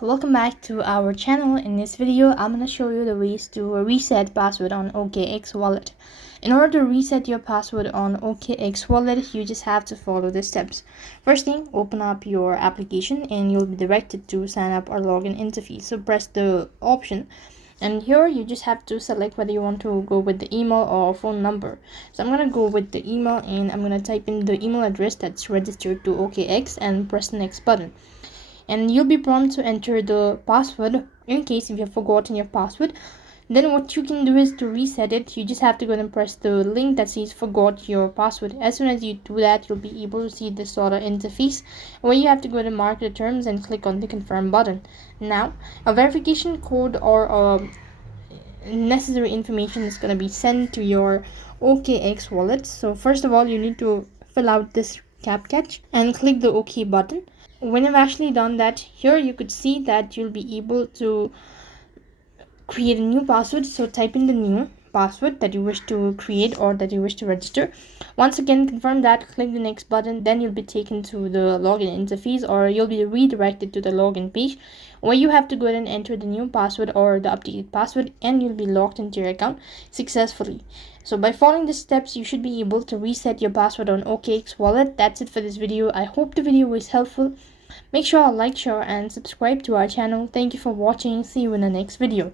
Welcome back to our channel. In this video I'm going to show you the ways to reset password on OKX wallet. In order to reset your password on OKX wallet, you just have to follow the steps. First thing, open up your application and you'll be directed to sign up or login interface. So press the option, and here you just have to select whether you want to go with the email or phone number. So I'm going to go with the email, and I'm going to type in the email address that's registered to OKX and press the next button. And you'll be prompted to enter the password. In case if you have forgotten your password, then what you can do is to reset it. You just have to go and press the link that says forgot your password. As soon as you do that, you'll be able to see this sort of interface where you have to go to mark the terms and click on the confirm button. Now a verification code or necessary information is going to be sent to your OKX wallet. So first of all, you need to fill out this CAPTCHA and click the OK button. When I've actually done that, here you could see that you'll be able to create a new password. So type in the new password that you wish to create or that you wish to register. Once again, confirm that, click the next button, then you'll be taken to the login interface, or you'll be redirected to the login page where you have to go ahead and enter the new password or the updated password, and you'll be logged into your account successfully. So by following the steps, you should be able to reset your password on OKX wallet. That's it for this video. I hope the video was helpful. Make sure to like, share and subscribe to our channel. Thank you for watching. See you in the next video.